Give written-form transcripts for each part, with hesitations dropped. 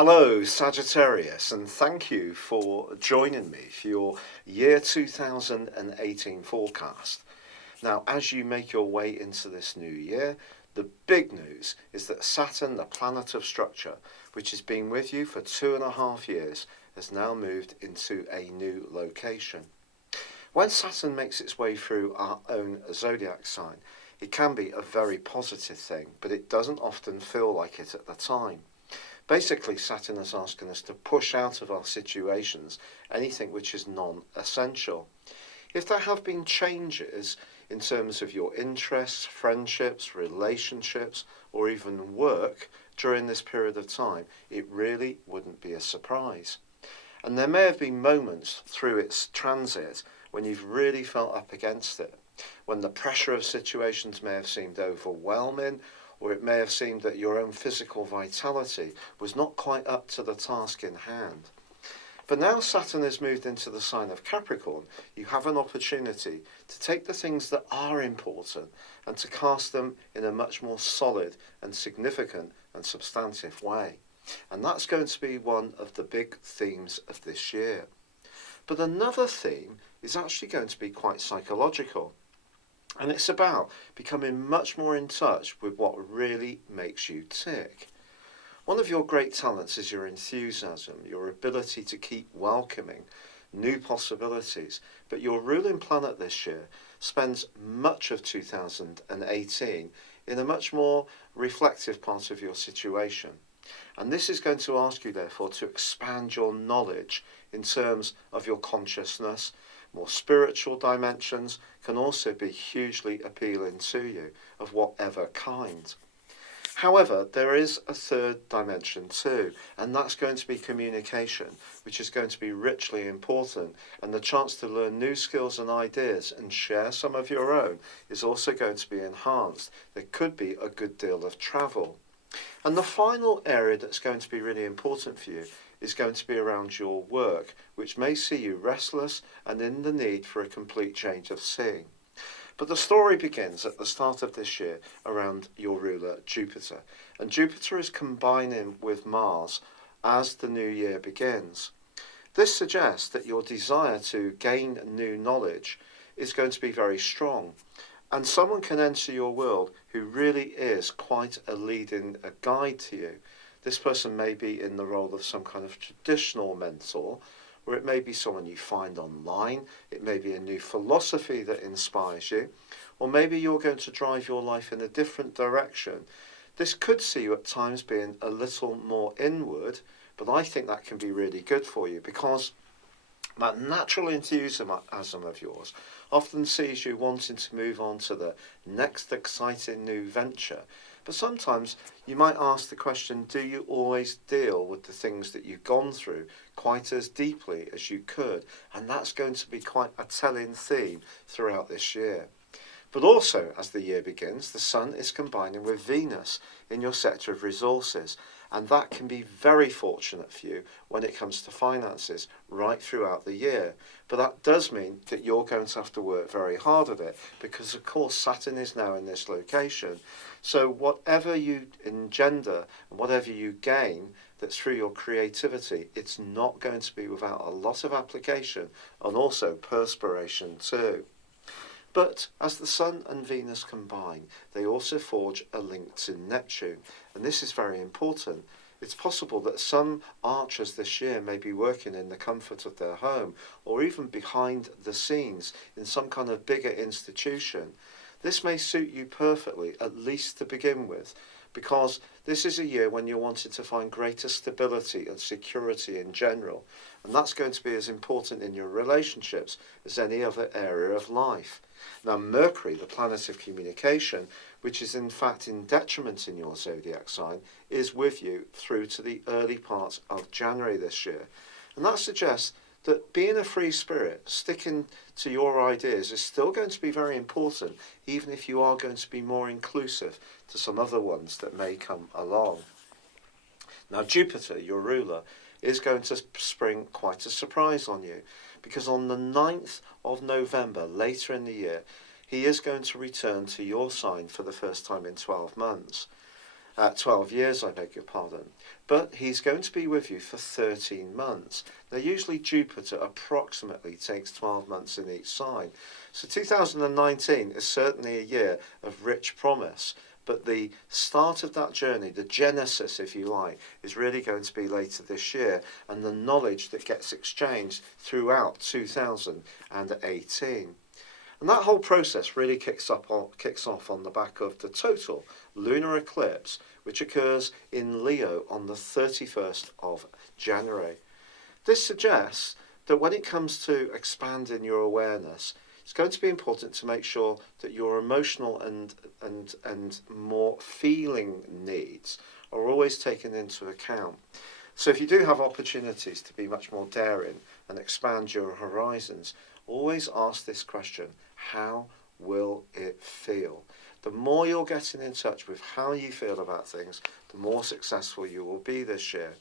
Hello Sagittarius, and thank you for joining me for your year 2018 forecast. Now, as you make your way into this new year, the big news is that Saturn, the planet of structure, which has been with you for 2.5 years, has now moved into a new location. When Saturn makes its way through our own zodiac sign, it can be a very positive thing, but it doesn't often feel like it at the time. Basically, Saturn is asking us to push out of our situations anything which is non-essential. If there have been changes in terms of your interests, friendships, relationships, or even work during this period of time, it really wouldn't be a surprise. And there may have been moments through its transit when you've really felt up against it, when the pressure of situations may have seemed overwhelming, or it may have seemed that your own physical vitality was not quite up to the task in hand. But now Saturn has moved into the sign of Capricorn, you have an opportunity to take the things that are important and to cast them in a much more solid and significant and substantive way. And that's going to be one of the big themes of this year. But another theme is actually going to be quite psychological. And it's about becoming much more in touch with what really makes you tick. One of your great talents is your enthusiasm, your ability to keep welcoming new possibilities. But your ruling planet this year spends much of 2018 in a much more reflective part of your situation. And this is going to ask you, therefore, to expand your knowledge in terms of your consciousness. More spiritual dimensions can also be hugely appealing to you, of whatever kind. However, there is a third dimension too, and that's going to be communication, which is going to be richly important, and the chance to learn new skills and ideas and share some of your own is also going to be enhanced. There could be a good deal of travel. And the final area that's going to be really important for you is going to be around your work, which may see you restless and in the need for a complete change of scene. But the story begins at the start of this year around your ruler Jupiter, and Jupiter is combining with Mars as the new year begins. This suggests that your desire to gain new knowledge is going to be very strong, and someone can enter your world who really is quite a guide to you. This person may be in the role of some kind of traditional mentor, or it may be someone you find online, it may be a new philosophy that inspires you, or maybe you're going to drive your life in a different direction. This could see you at times being a little more inward, but I think that can be really good for you, because that natural enthusiasm of yours often sees you wanting to move on to the next exciting new venture. But sometimes you might ask the question, do you always deal with the things that you've gone through quite as deeply as you could? And that's going to be quite a telling theme throughout this year. But also, as the year begins, the Sun is combining with Venus in your sector of resources. And that can be very fortunate for you when it comes to finances right throughout the year. But that does mean that you're going to have to work very hard at it, because of course Saturn is now in this location. So whatever you engender and whatever you gain that's through your creativity, it's not going to be without a lot of application and also perspiration too. But as the Sun and Venus combine, they also forge a link to Neptune, and this is very important. It's possible that some archers this year may be working in the comfort of their home, or even behind the scenes in some kind of bigger institution. This may suit you perfectly, at least to begin with, because this is a year when you're wanting to find greater stability and security in general, and that's going to be as important in your relationships as any other area of life. Now, Mercury, the planet of communication, which is in fact in detriment in your zodiac sign, is with you through to the early part of January this year. And that suggests that being a free spirit, sticking to your ideas, is still going to be very important, even if you are going to be more inclusive to some other ones that may come along. Now, Jupiter, your ruler, is going to spring quite a surprise on you, because on the 9th of November, later in the year, he is going to return to your sign for the first time in 12 months. 12 years, I beg your pardon. But he's going to be with you for 13 months. Now, usually Jupiter approximately takes 12 months in each sign. So 2019 is certainly a year of rich promise. But the start of that journey, the genesis, if you like, is really going to be later this year, and the knowledge that gets exchanged throughout 2018. And that whole process really kicks off on the back of the total lunar eclipse, which occurs in Leo on the 31st of January. This suggests that when it comes to expanding your awareness, it's going to be important to make sure that your emotional and more feeling needs are always taken into account. So if you do have opportunities to be much more daring and expand your horizons, always ask this question: how will it feel? The more you're getting in touch with how you feel about things, the more successful you will be this year.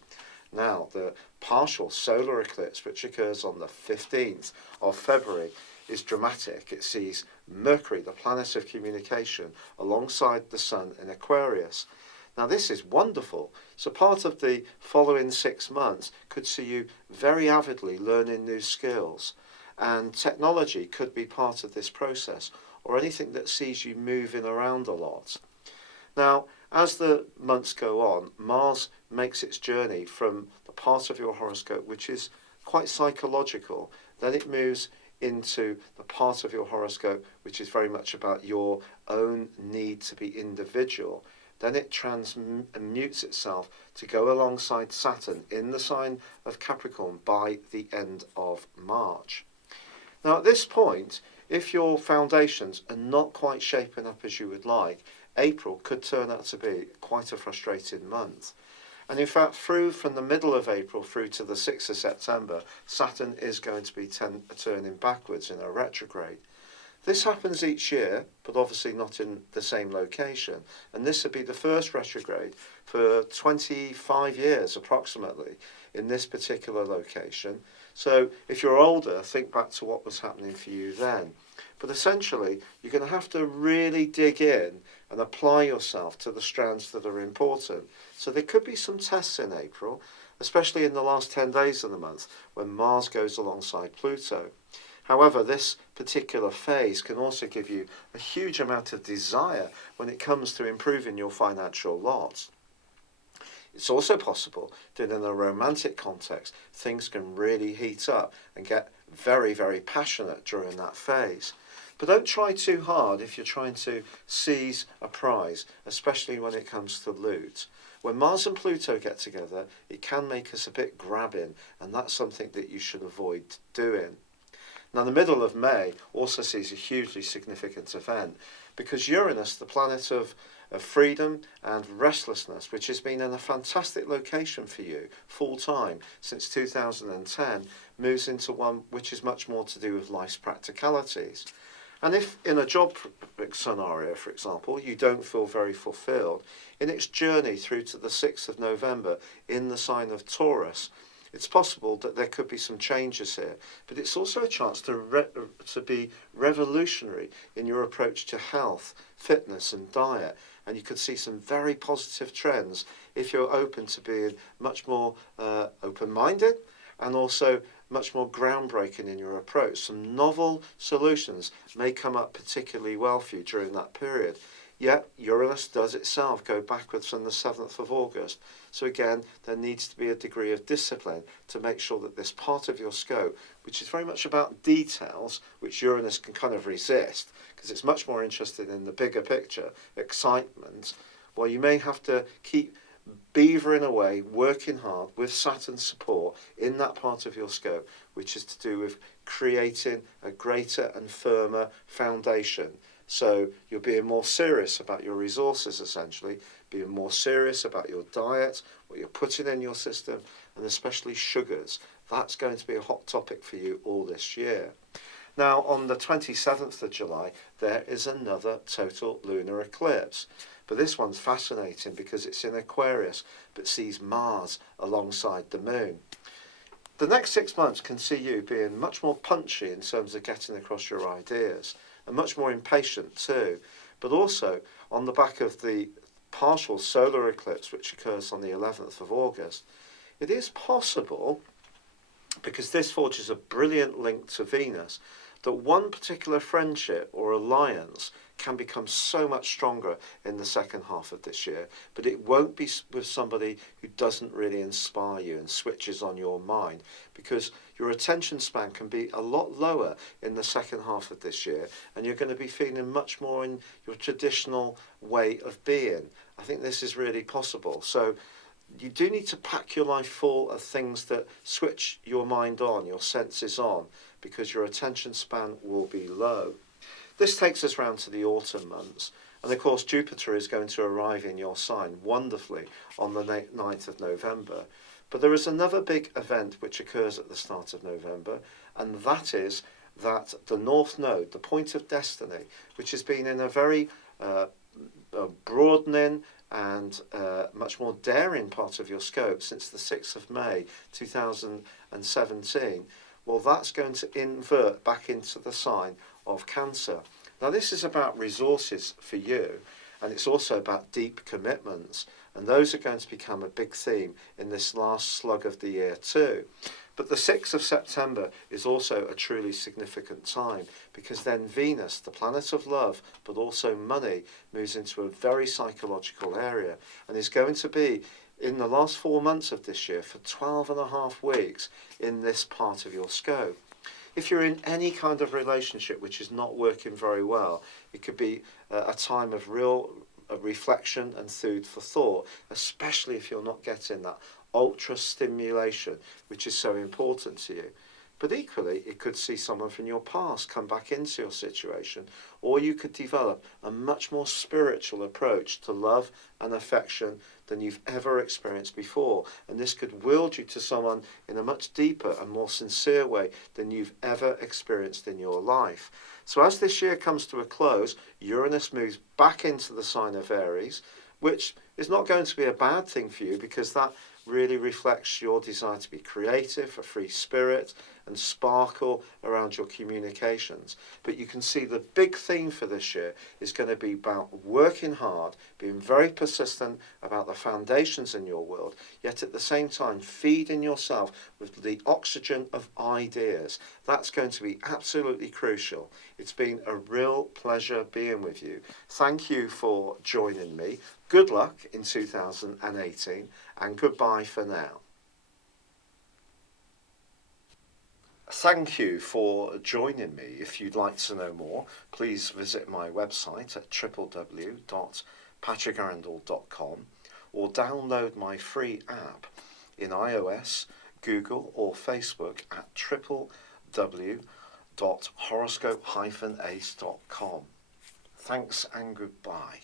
Now, the partial solar eclipse, which occurs on the 15th of February, is dramatic. It sees Mercury, the planet of communication, alongside the Sun in Aquarius. Now, this is wonderful. So part of the following 6 months could see you very avidly learning new skills. And technology could be part of this process, or anything that sees you moving around a lot. Now, as the months go on, Mars makes its journey from the part of your horoscope which is quite psychological. Then it moves into the part of your horoscope which is very much about your own need to be individual. Then it transmutes itself to go alongside Saturn in the sign of Capricorn by the end of March. Now, at this point, if your foundations are not quite shaping up as you would like, April could turn out to be quite a frustrating month. And in fact, from the middle of April through to the 6th of September, Saturn is going to be turning backwards in a retrograde. This happens each year, but obviously not in the same location. And this would be the first retrograde for 25 years approximately in this particular location. So if you're older, think back to what was happening for you then. But essentially, you're going to have to really dig in and apply yourself to the strands that are important. So there could be some tests in April, especially in the last 10 days of the month when Mars goes alongside Pluto. However, this particular phase can also give you a huge amount of desire when it comes to improving your financial lot. It's also possible that in a romantic context, things can really heat up and get very, very passionate during that phase. But don't try too hard if you're trying to seize a prize, especially when it comes to loot. When Mars and Pluto get together, it can make us a bit grabbing, and that's something that you should avoid doing. Now, the middle of May also sees a hugely significant event, because Uranus, the planet of freedom and restlessness, which has been in a fantastic location for you full time since 2010, moves into one which is much more to do with life's practicalities. And if in a job scenario, for example, you don't feel very fulfilled, in its journey through to the 6th of November in the sign of Taurus, it's possible that there could be some changes here, but it's also a chance to be revolutionary in your approach to health, fitness and diet, and you could see some very positive trends if you're open to being much more open-minded and also much more groundbreaking in your approach. Some novel solutions may come up particularly well for you during that period. Yet Uranus does itself go backwards from the 7th of August. So again, there needs to be a degree of discipline to make sure that this part of your scope, which is very much about details, which Uranus can kind of resist, because it's much more interested in the bigger picture, excitement, well, you may have to keep beavering away, working hard with Saturn's support in that part of your scope, which is to do with creating a greater and firmer foundation. So you're being more serious about your resources, essentially, being more serious about your diet, what you're putting in your system, and especially sugars. That's going to be a hot topic for you all this year. Now, on the 27th of July, there is another total lunar eclipse. But this one's fascinating because it's in Aquarius, but sees Mars alongside the moon. The next 6 months can see you being much more punchy in terms of getting across your ideas, and much more impatient too. But also, on the back of the partial solar eclipse which occurs on the 11th of August, it is possible, because this forges a brilliant link to Venus, that one particular friendship or alliance can become so much stronger in the second half of this year, but it won't be with somebody who doesn't really inspire you and switches on your mind, because your attention span can be a lot lower in the second half of this year, and you're going to be feeling much more in your traditional way of being. I think this is really possible. So you do need to pack your life full of things that switch your mind on, your senses on, because your attention span will be low. This takes us round to the autumn months. And of course, Jupiter is going to arrive in your sign wonderfully on the 9th of November. But there is another big event which occurs at the start of November, and that is that the North Node, the point of destiny, which has been in a very broadening and much more daring part of your scope since the 6th of May 2017, well, that's going to invert back into the sign of Cancer. Now, this is about resources for you, and it's also about deep commitments, and those are going to become a big theme in this last slug of the year too. But the 6th of September is also a truly significant time, because then Venus, the planet of love, but also money, moves into a very psychological area, and is going to be in the last 4 months of this year for 12.5 weeks in this part of your scope. If you're in any kind of relationship which is not working very well, it could be a time of real reflection and food for thought, especially if you're not getting that ultra stimulation which is so important to you. But equally, it could see someone from your past come back into your situation, or you could develop a much more spiritual approach to love and affection than you've ever experienced before. And this could wield you to someone in a much deeper and more sincere way than you've ever experienced in your life. So as this year comes to a close, Uranus moves back into the sign of Aries, which is not going to be a bad thing for you, because that really reflects your desire to be creative, a free spirit, and sparkle around your communications. But you can see the big theme for this year is going to be about working hard, being very persistent about the foundations in your world, yet at the same time feeding yourself with the oxygen of ideas. That's going to be absolutely crucial. It's been a real pleasure being with you. Thank you for joining me. Good luck in 2018, and goodbye for now. Thank you for joining me. If you'd like to know more, please visit my website at www.patrickarundell.com, or download my free app in iOS, Google or Facebook at www.horoscope-ace.com. Thanks and goodbye.